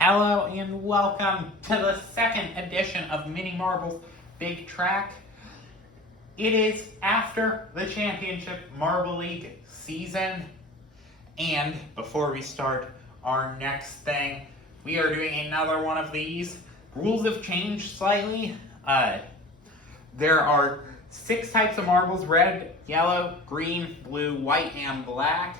Hello and welcome to the second edition of Mini Marbles Big Track. It is after the Championship Marble League season, and before we start our next thing, we are doing another one of these. Rules have changed slightly. There are 6 types of marbles: red, yellow, green, blue, white, and black.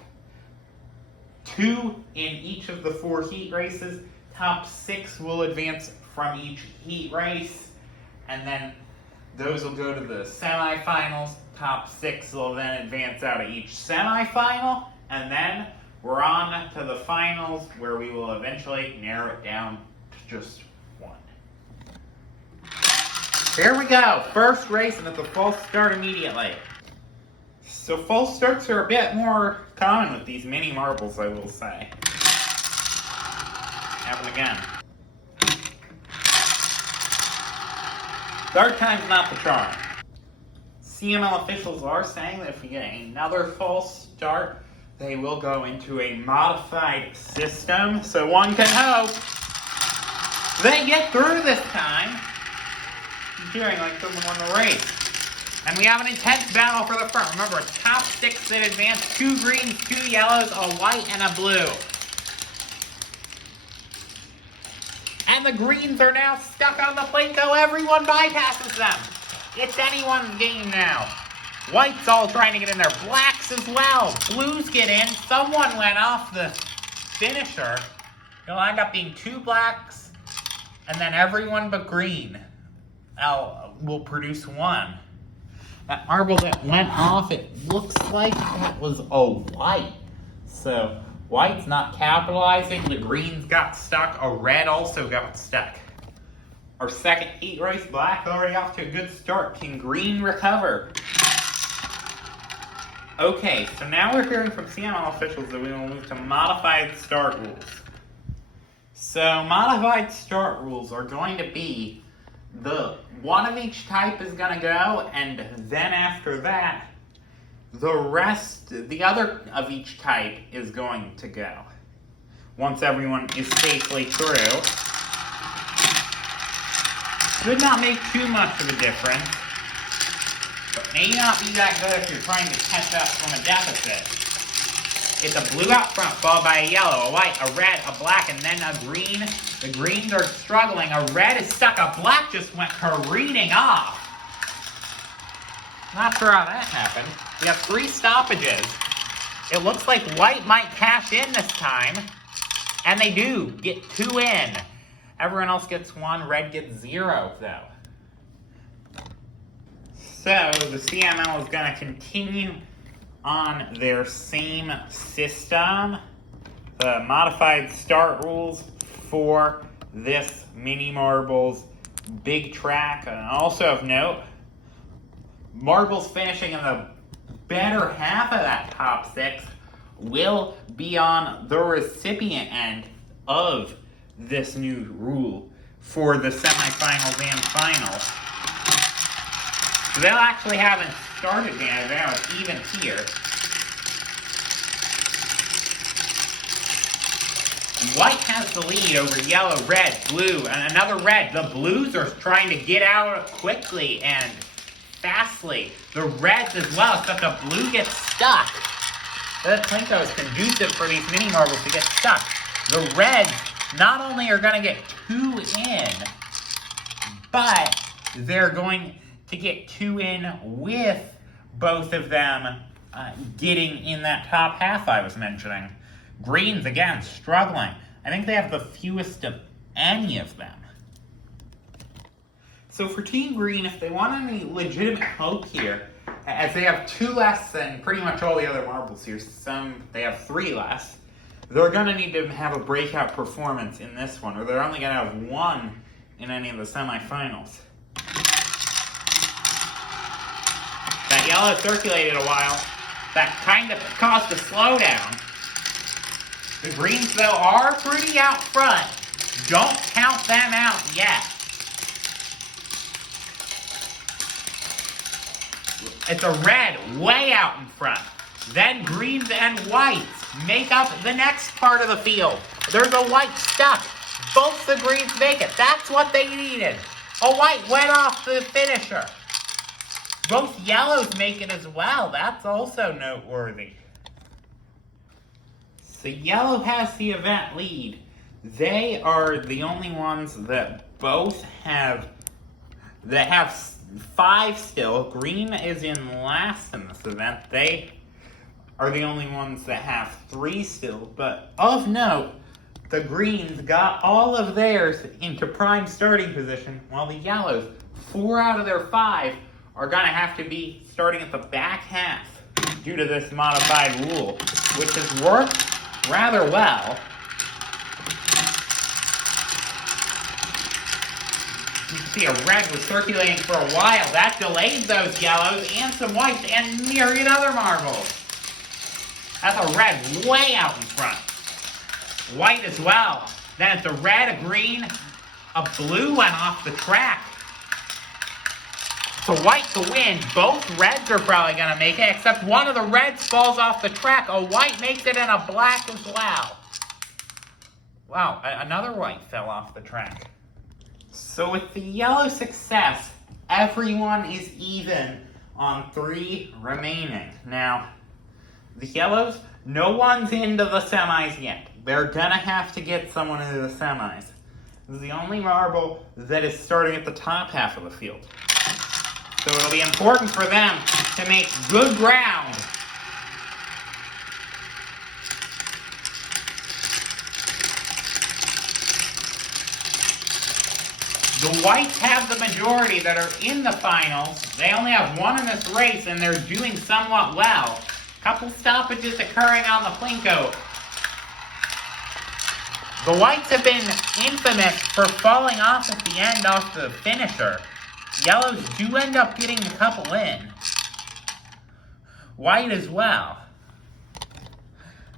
2 in each of the 4 heat races. Top 6 will advance from each heat race, and then those will go to the semifinals. Top 6 will then advance out of each semifinal, and then we're on to the finals, where we will eventually narrow it down to just one. Here we go, first race, and it's a false start immediately. So false starts are a bit more common with these mini marbles, I will say. Happen again. Third time's not the charm. CML officials are saying that if we get another false start, they will go into a modified system, so one can hope they get through this time. I'm feeling like someone won the race. And we have an intense battle for the front. Remember, top 6 that advance: 2 greens, 2 yellows, a white, and a blue. And the greens are now stuck on the plate, so everyone bypasses them. It's anyone's game now. White's all trying to get in there. Blacks as well. Blues get in. Someone went off the finisher. It'll end up being 2 blacks, and then everyone but green will produce 1. That marble that went off, it looks like that was a white. So white's not capitalizing. The greens got stuck. A red also got stuck. Our second heat race, black already off to a good start. Can green recover? Okay, so now we're hearing from CML officials that we will move to modified start rules. So modified start rules are going to be one of each type is going to go, and then after that, the other of each type is going to go. Once everyone is safely through. Should not make too much of a difference, but may not be that good if you're trying to catch up from a deficit. It's a blue out front, followed by a yellow, a white, a red, a black, and then a green. The greens are struggling. A red is stuck. A black just went careening off. Not sure how that happened. We have 3 stoppages. It looks like white might cash in this time. And they do get 2 in. Everyone else gets 1. Red gets 0, though. So the CML is going to continue on their same system. The modified start rules for this Mini Marbles Big Track. And also of note, marbles finishing in the better half of that top 6 will be on the recipient end of this new rule for the semifinals and finals. So they'll actually haven't started yet. Now it's even here. White has the lead over yellow, red, blue, and another red. The blues are trying to get out quickly and fastly. The reds as well, except the blue gets stuck. The Plinko is conducive for these mini marbles to get stuck. The reds not only are going to get 2 in, but they're going to get 2 in with both of them getting in that top half I was mentioning. Greens, again, struggling. I think they have the fewest of any of them. So for Team Green, if they want any legitimate hope here, as they have 2 less than pretty much all the other marbles here, they have 3 less, they're going to need to have a breakout performance in this one, or they're only going to have 1 in any of the semifinals. That yellow circulated a while. That kind of caused a slowdown. The greens, though, are pretty out front. Don't count them out yet. It's a red way out in front. Then greens and whites make up the next part of the field. There's a white stuck. Both the greens make it. That's what they needed. A white went off the finisher. Both yellows make it as well. That's also noteworthy. So yellow has the event lead. They are the only ones that both have 5 still. Green is in last in this event. They are the only ones that have 3 still. But of note, the greens got all of theirs into prime starting position, while the yellows, 4 out of their 5, are going to have to be starting at the back half due to this modified rule, which has worked rather well. You can see a red was circulating for a while. That delayed those yellows and some whites and myriad other marbles. That's a red way out in front. White as well. Then it's a red, a green, a blue went off the track. So white to win. Both reds are probably going to make it, except one of the reds falls off the track. A white makes it and a black as well. Wow, another white fell off the track. So with the yellow success, everyone is even on 3 remaining. Now, the yellows, no one's into the semis yet. They're gonna have to get someone into the semis. This is the only marble that is starting at the top half of the field. So it'll be important for them to make good ground. The whites have the majority that are in the finals. They only have 1 in this race, and they're doing somewhat well. Couple stoppages occurring on the Plinko. The whites have been infamous for falling off at the end off the finisher. Yellows do end up getting a couple in. White as well.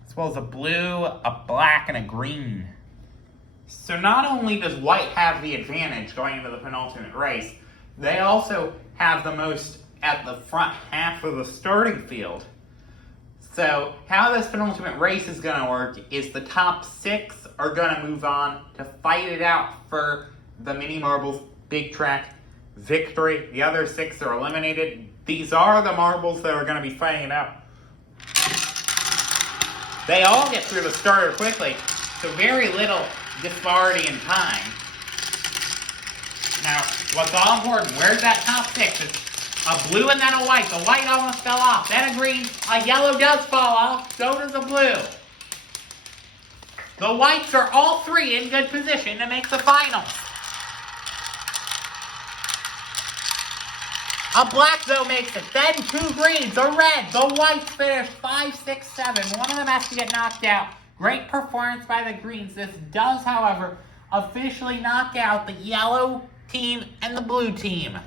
As well as a blue, a black, and a green. So not only does white have the advantage going into the penultimate race, they also have the most at the front half of the starting field. So how this penultimate race is going to work is the top 6 are going to move on to fight it out for the Mini Marbles Big Track victory. The other 6 are eliminated. These are the marbles that are going to be fighting it out. They all get through the starter quickly, so very little disparity in time. Now, what's all important, where's that top 6? It's a blue and then a white. The white almost fell off. Then a green. A yellow does fall off. So does a blue. The whites are all 3 in good position to make the finals. A black, though, makes it. Then 2 greens. A red. The whites finish 5, 6, 7. One of them has to get knocked out. Great performance by the greens. This does, however, officially knock out the yellow team and the blue team.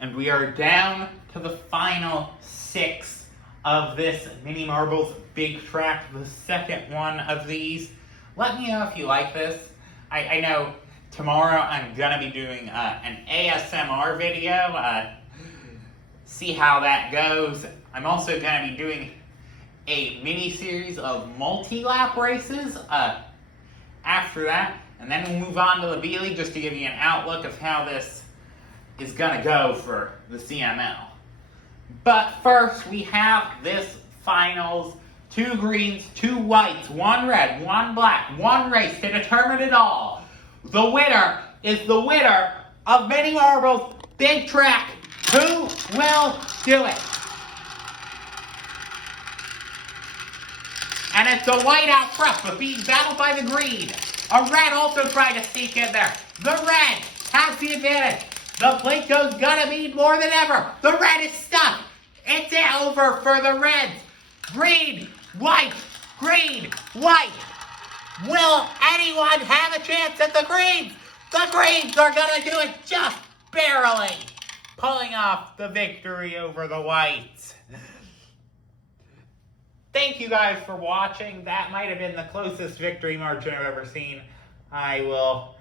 And we are down to the final 6 of this Mini Marbles Big Track, the second one of these. Let me know if you like this. I know tomorrow I'm going to be doing an ASMR video. See how that goes. I'm also going to be doing a mini-series of multi-lap races after that. And then we'll move on to the B-League just to give you an outlook of how this is going to go for the CML. But first, we have this finals. 2 greens, 2 whites, 1 red, 1 black, 1 race to determine it all. The winner is the winner of Mini Marbles Big Track. Who will do it? And it's the white out front, but being battled by the green. A red also trying to sneak in there. The red has the advantage. The Plinko's gonna need more than ever. The red is stuck. It's over for the reds. Green, white, green, white. Will anyone have a chance at the greens? The greens are gonna do it just barely, pulling off the victory over the whites. Thank you guys for watching. That might have been the closest victory margin I've ever seen. I will,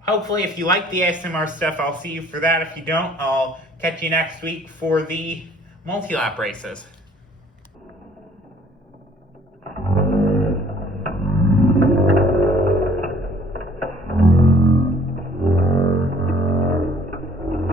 hopefully if you like the ASMR stuff, I'll see you for that. If you don't, I'll catch you next week for the multi-lap races.